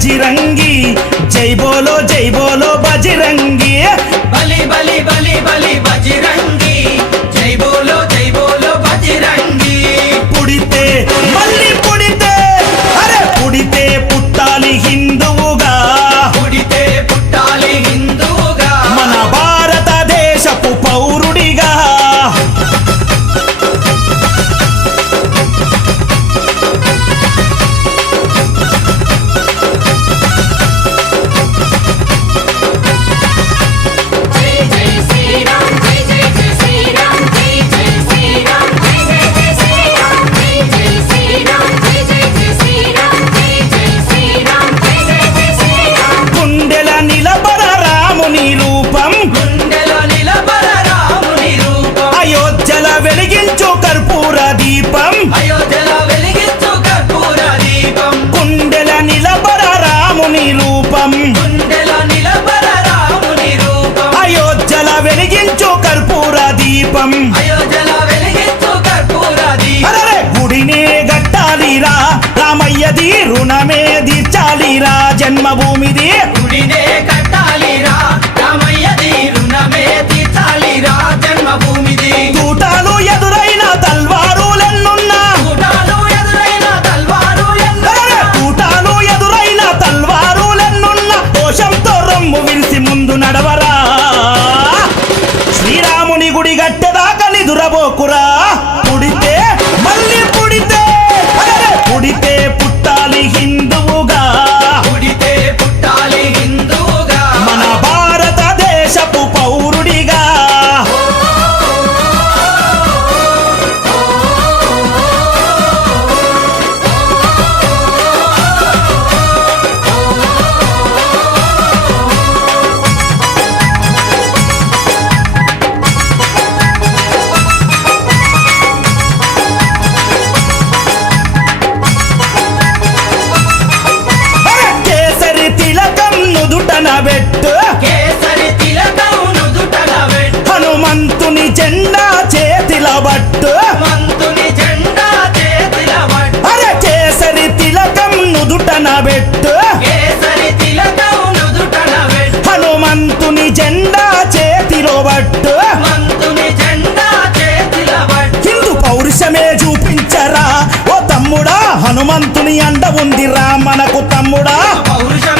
బజిరంగి. జై బోలో జై బోలో బజిరంగి. బలి బలి బలి బలి బజిరంగి. దీపం. గుడినే గట్టాలిరా రామయ్యది రుణమే తీర్చాలిరా జన్మభూమిది Prabhu Kura. అండ ఉందిరా మనకు తమ్ముడా. పౌరుషం